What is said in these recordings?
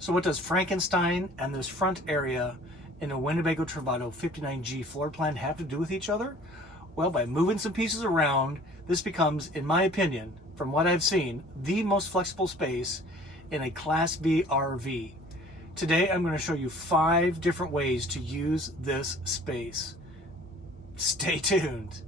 So what does Frankenstein and this front area in a Winnebago Travato 59G floor plan have to do with each other? Well, by moving some pieces around, this becomes, in my opinion, from what I've seen, the most flexible space in a Class B RV. Today, I'm going to show you 5 different ways to use this space. Stay tuned.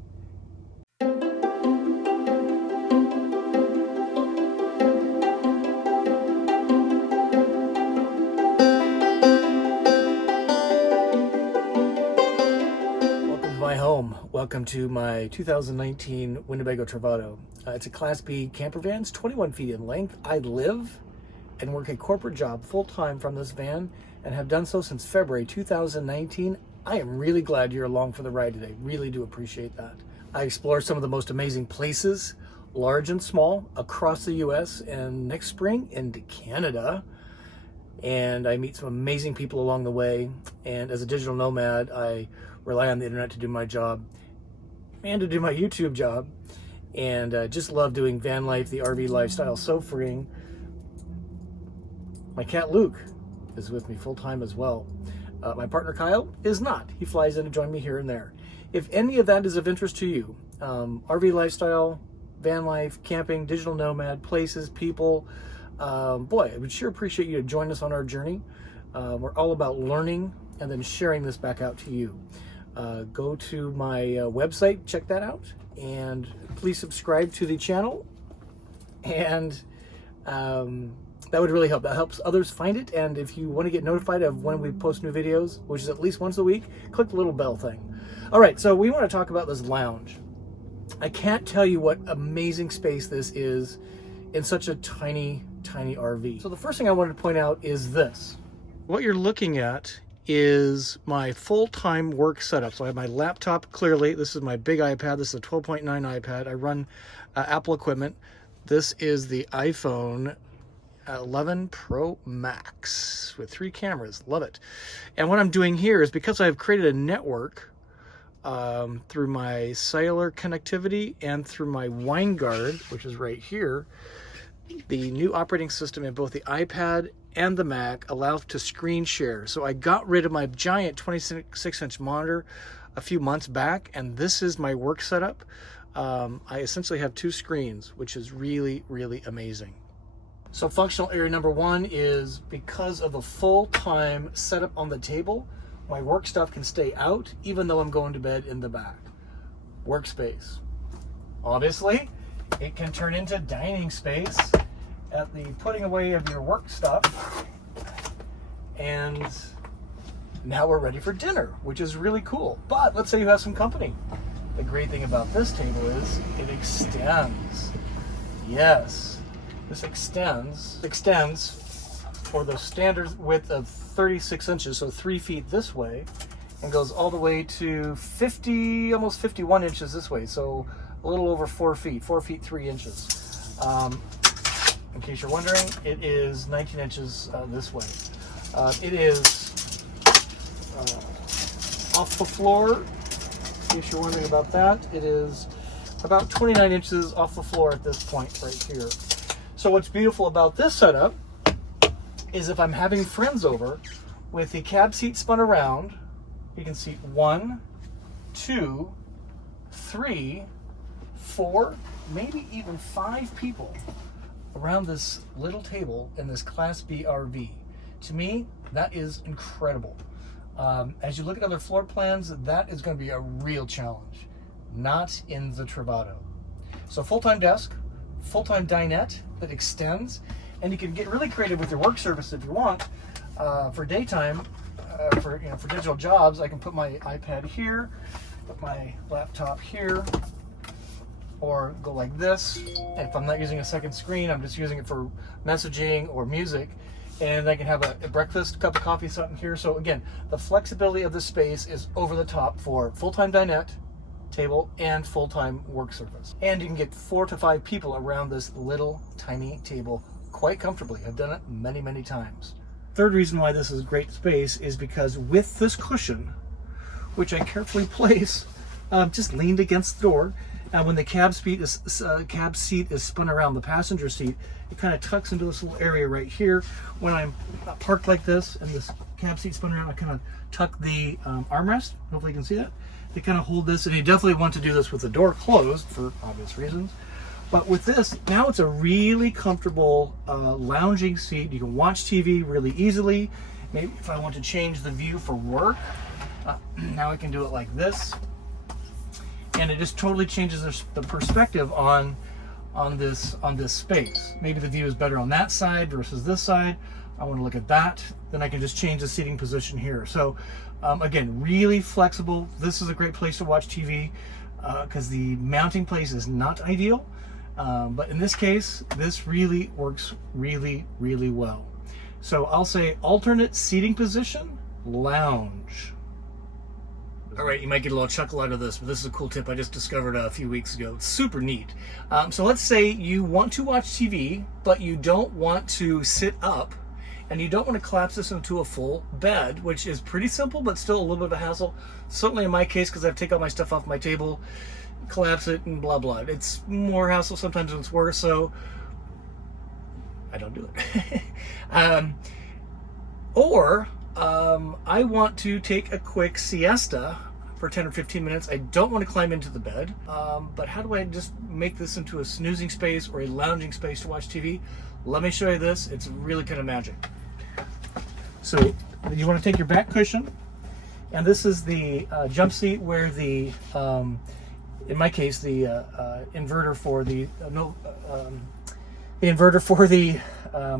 Welcome to my 2019 Winnebago Travato. It's a Class B camper van. It's 21 feet in length. I live and work a corporate job full-time from this van and have done so since February 2019. I am really glad you're along for the ride today. Really do appreciate that. I explore some of the most amazing places, large and small, across the US, and next spring into Canada. And I meet some amazing people along the way. And as a digital nomad, I rely on the internet to do my job and to do my YouTube job, and just love doing van life, the RV lifestyle. So freeing. My cat Luke is with me full-time as well. My partner Kyle is not. He flies in to join me here and there. If any of that is of interest to you, RV lifestyle, van life, camping, digital nomad, places, people, boy, I would sure appreciate you to join us on our journey. We're all about learning and then sharing this back out to you. Go to my website, check that out, and please subscribe to the channel, and that would really help. That helps others find it, and if you want to get notified of when we post new videos, which is at least once a week, click the little bell thing. All right, so we want to talk about this lounge. I can't tell you what amazing space this is in such a tiny, tiny RV. So the first thing I wanted to point out is this. What you're looking at is my full-time work setup. So I have my laptop, clearly. This is my big iPad. This is a 12.9 iPad. I run Apple equipment. This is the iPhone 11 Pro Max with 3 cameras. Love it. And what I'm doing here is, because I've created a network through my cellular connectivity and through my WineGuard, which is right here, the new operating system in both the iPad and the Mac allows to screen share. So I got rid of my giant 26-inch monitor a few months back, and this is my work setup. I essentially have 2 screens, which is really, really amazing. So functional area number 1 is, because of the full-time setup on the table, my work stuff can stay out even though I'm going to bed in the back. Workspace. Obviously, it can turn into dining space at the putting away of your work stuff. And now we're ready for dinner, which is really cool. But let's say you have some company. The great thing about this table is it extends. Yes, this extends for the standard width of 36 inches, so 3 feet this way, and goes all the way to 50, almost 51 inches this way, so a little over 4 feet, 4 feet 3 inches. In case you're wondering, it is 19 inches this way. It is off the floor. In case you're wondering about that, it is about 29 inches off the floor at this point right here. So what's beautiful about this setup is, if I'm having friends over, with the cab seat spun around, you can seat 1, 2, 3, 4, maybe even 5 people around this little table in this Class B RV. To me, that is incredible. As you look at other floor plans, that is going to be a real challenge. Not in the Travato. So full-time desk, full-time dinette that extends, and you can get really creative with your work surface if you want. For daytime, for digital jobs, I can put my iPad here, put my laptop here, or go like this. If I'm not using a second screen, I'm just using it for messaging or music, and I can have a breakfast, cup of coffee, something here. So again, the flexibility of the space is over the top for full-time dinette table and full-time work surface. And you can get 4 to 5 people around this little tiny table quite comfortably. I've done it many, many times. Third reason why this is great space is because with this cushion, which I carefully place just leaned against the door, when the cab seat is spun around the passenger seat, it kind of tucks into this little area right here. When I'm parked like this and this cab seat spun around, I kind of tuck the armrest. Hopefully you can see that. They kind of hold this, and you definitely want to do this with the door closed for obvious reasons. But with this, now it's a really comfortable lounging seat. You can watch TV really easily. Maybe if I want to change the view for work, now I can do it like this. And it just totally changes the perspective on this space. Maybe the view is better on that side versus this side. I want to look at that. Then I can just change the seating position here. So again, really flexible. This is a great place to watch TV because the mounting place is not ideal. But in this case, this really works really, really well. So I'll say alternate seating position, lounge. All right, you might get a little chuckle out of this, but this is a cool tip I just discovered a few weeks ago. It's super neat. So let's say you want to watch TV, but you don't want to sit up, and you don't want to collapse this into a full bed, which is pretty simple, but still a little bit of a hassle. Certainly in my case, because I have to take all my stuff off my table, collapse it, and blah, blah. It's more hassle sometimes when it's worse, so I don't do it. I want to take a quick siesta for 10 or 15 minutes. I don't want to climb into the bed, but how do I just make this into a snoozing space or a lounging space to watch TV? Let me show you this. It's really kind of magic. So you want to take your back cushion, and this is the jump seat where the, in my case, the inverter for the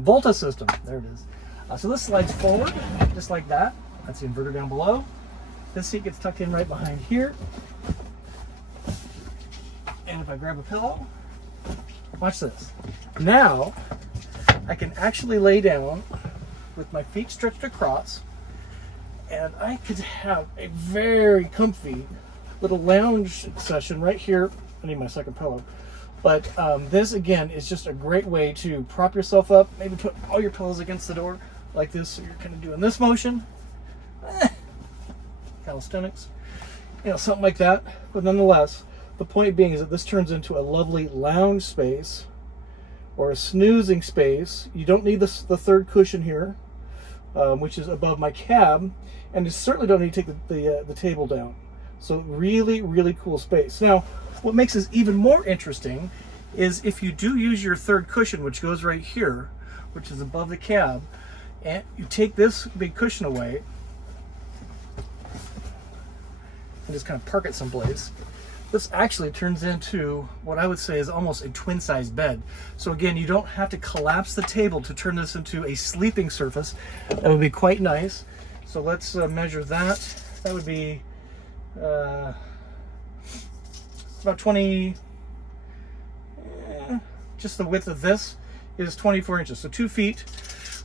Volta system. There it is. So this slides forward just like that. That's the inverter down below. This seat gets tucked in right behind here. And if I grab a pillow, watch this. Now I can actually lay down with my feet stretched across, and I could have a very comfy little lounge session right here. I need my second pillow. But this, again, is just a great way to prop yourself up. Maybe put all your pillows against the door like this, so you're kind of doing this motion. Calisthenics. Something like that. But nonetheless, the point being is that this turns into a lovely lounge space or a snoozing space. You don't need the third cushion here, which is above my cab, and you certainly don't need to take the table down. So really, really cool space. Now, what makes this even more interesting is if you do use your third cushion, which goes right here, which is above the cab, and you take this big cushion away and just kind of park it someplace, this actually turns into what I would say is almost a twin-sized bed. So again, you don't have to collapse the table to turn this into a sleeping surface. That would be quite nice. So let's measure that. That would be about 20, just the width of this is 24 inches. So 2 feet,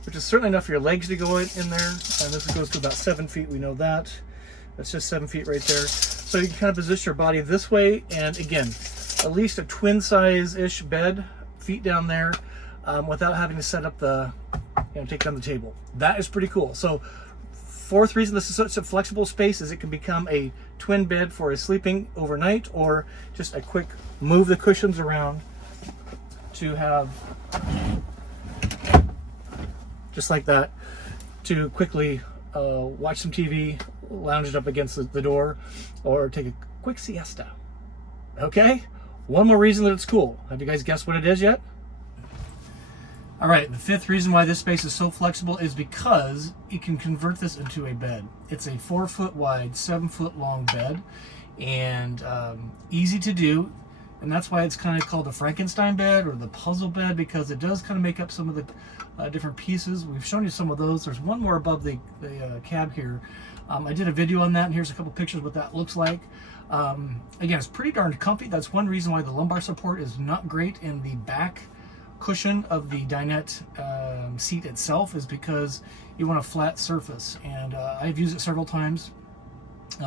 which is certainly enough for your legs to go in there. And this goes to about 7 feet, we know that. That's just 7 feet right there. So you can kind of position your body this way. And again, at least a twin size-ish bed, feet down there, without having to set up take down the table. That is pretty cool. So fourth reason this is such a flexible space is it can become a twin bed for a sleeping overnight, or just a quick move the cushions around to have, just like that, to quickly watch some TV, lounge it up against the door, or take a quick siesta. Okay? One more reason that it's cool. Have you guys guessed what it is yet? All right, the fifth reason why this space is so flexible is because you can convert this into a bed. It's a 4 foot wide, 7 foot long bed, and easy to do. And that's why it's kind of called the Frankenstein bed or the puzzle bed, because it does kind of make up some of the different pieces. We've shown you some of those. There's one more above the cab here. I did a video on that, and here's a couple pictures of what that looks like. Again, it's pretty darn comfy. That's one reason why the lumbar support is not great in the back cushion of the dinette seat itself, is because you want a flat surface. And I've used it several times,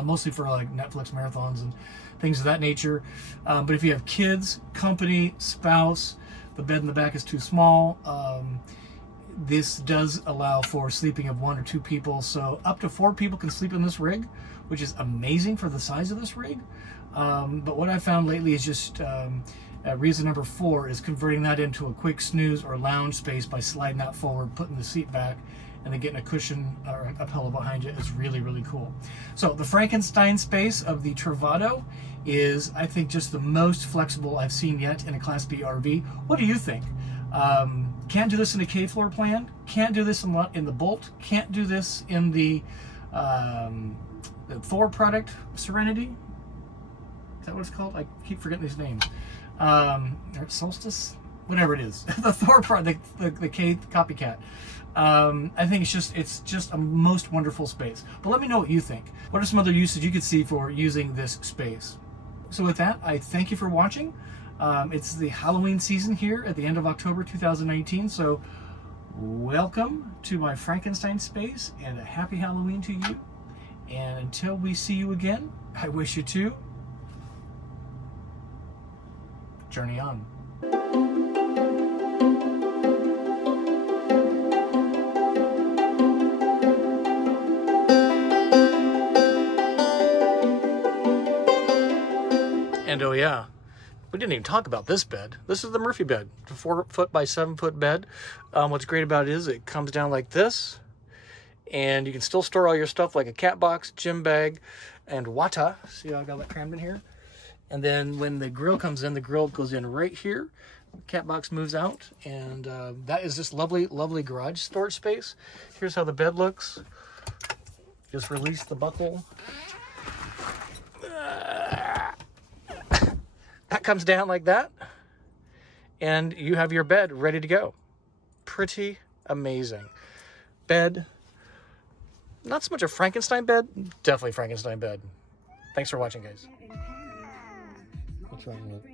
mostly for like Netflix marathons and things of that nature. But if you have kids, company, spouse, the bed in the back is too small, This does allow for sleeping of 1 or 2 people, so up to 4 people can sleep in this rig, which is amazing for the size of this rig. But what I found lately is just reason number 4 is converting that into a quick snooze or lounge space by sliding that forward, putting the seat back, and then getting a cushion or a pillow behind you is really, really cool. So the Frankenstein space of the Travato is, I think, just the most flexible I've seen yet in a Class B RV. What do you think? Can't do this in a K-floor plan. Can't do this in the Bolt. Can't do this in the Thor product, Serenity. Is that what it's called? I keep forgetting these names. Or Solstice? Whatever it is. The Thor product, the K copycat. I think it's just a most wonderful space. But let me know what you think. What are some other uses you could see for using this space? So with that, I thank you for watching. It's the Halloween season here at the end of October 2019. So welcome to my Frankenstein space and a happy Halloween to you. And until we see you again, I wish you to journey on. And oh yeah, we didn't even talk about this bed. This is the Murphy bed, a 4-foot by 7-foot bed. What's great about it is it comes down like this, and you can still store all your stuff like a cat box, gym bag, and water. See how I got that crammed in here? And then when the grill comes in, the grill goes in right here. The cat box moves out, and that is this lovely, lovely garage storage space. Here's how the bed looks. Just release the buckle. That comes down like that, and you have your bed ready to go. Pretty amazing. Bed, not so much a Frankenstein bed, definitely Frankenstein bed. Thanks for watching, guys. What's wrong with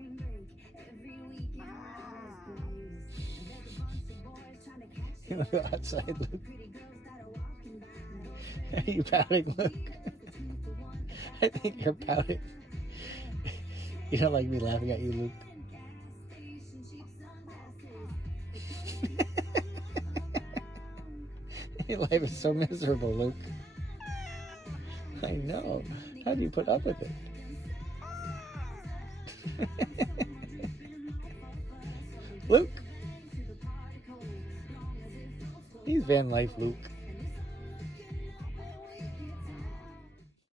it? Go outside, Luke. Are you pouting, Luke? I think you're pouting. You don't like me laughing at you, Luke. Your life is so miserable, Luke. I know. How do you put up with it? Luke. He's Vanlife, Luke.